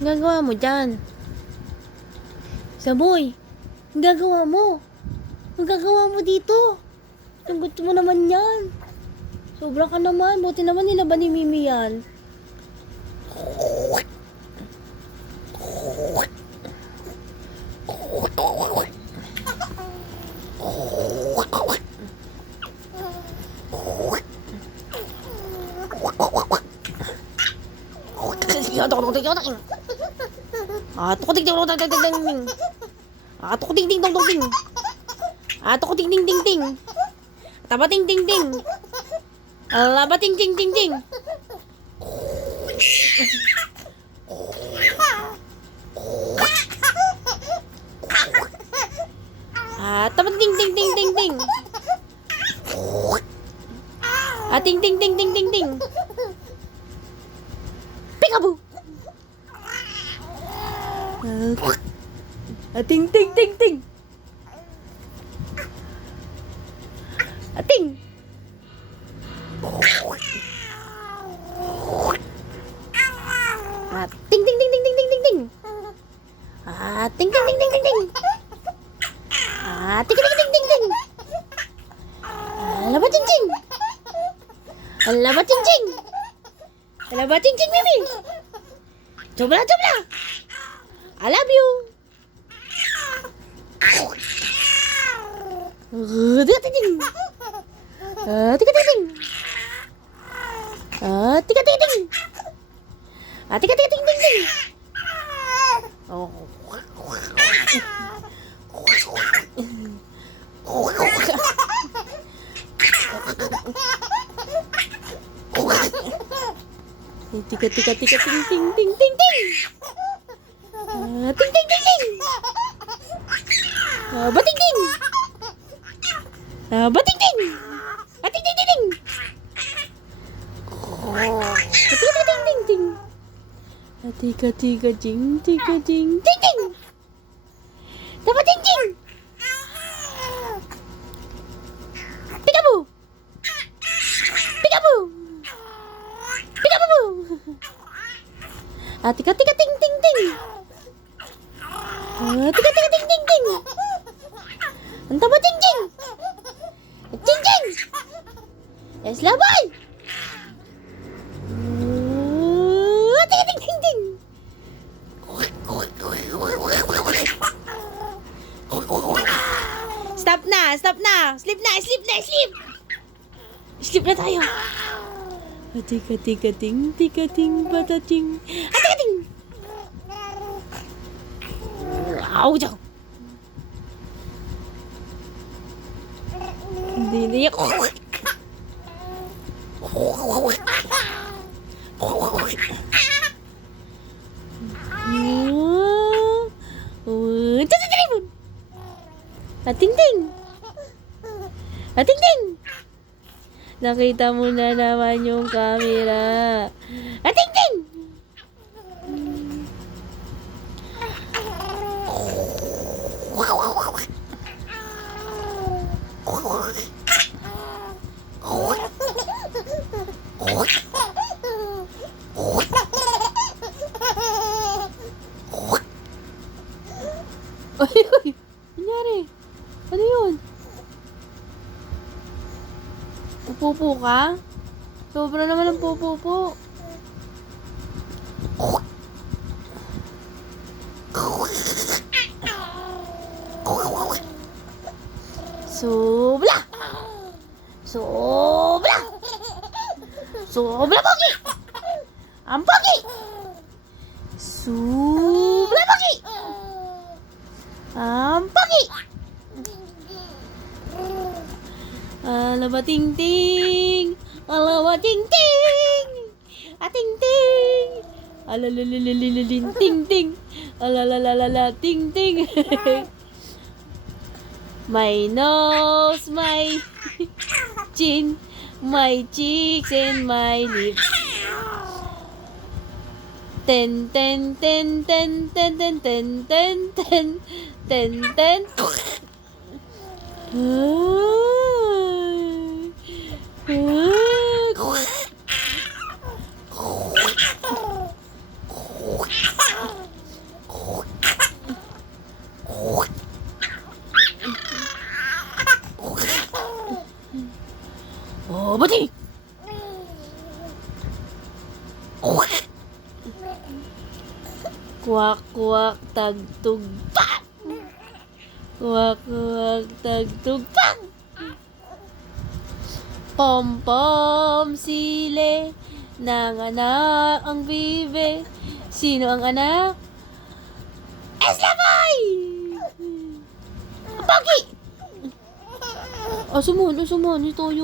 Ang gagawa mo dyan? Saboy, ang gagawa mo? Ang gagawa mo dito? Ang gusto mo naman yan. Sobra ka naman. Buti naman nilaban ni Mimi yan. Ato ting ting ting ting ting. Ato ting ting ting ting. Ato ting ting ting ting. Taba ting ting ting. Alaba ting ting ting ting. Taba ting ting ting ting ting. Ting ting ting ting ting ting. Peekaboo. Ting ting ting ting. Ting. Ting ting ting ting ting ting ting ting. Ting ting ting ting ting ting. Ting ting ting ting ting. Alaba ting ting. Alaba ting ting. Alaba ting ting Mimi. Sobra sobra. I love you. Tika ting. Tika ting. Tika ting. Tika ting ting ting. Oh. Tika tika tika ting ting ting ting ting. Ting ting ting ting. Bating ting. Bating ting. Ting ting ting ting. Tika ting ting ting. Tika tika ting tika ting ting ting. Dapat ting ting. Peekaboo. Peekaboo. Peekaboo. Tika tika ting ting ting. Tika tika ting ting ting. Antaba ting ting. Ting ting. Yes, laban. Tika ting ting ting. Stop na, stop na. Sleep na, sleep na, sleep. Sleep na tayo. Tika tika ting tika ting batating. Tika ting. Au jauh. Hindi niya. Ating ting. Ating ting. Nakita mo na naman yung camera. Ating ting. Uy, uy. Nangyari? Ano yun? Pupupo ka? Sobra naman ang pupupo. Sobra! Sobra! Sobra pogi! Ang pogi! Sobra pogi! Ang pogi! Alaba ting ting! Alaba ting ting! Ating ting! Alalalalalalin ting ting! Alalalalala ting ting! My nose, my chin, my cheeks and my lips. Ten ten ten ten ten ten ten ten ten ten ten. Oh, bati! Kwak, kwak, tagtug, pak! Kwak, kwak, tagtug, pak! Pom, pom, sile, nanganak ang bibe. Sino ang anak? Eslaboy! Pagi! Asuman, ito yun.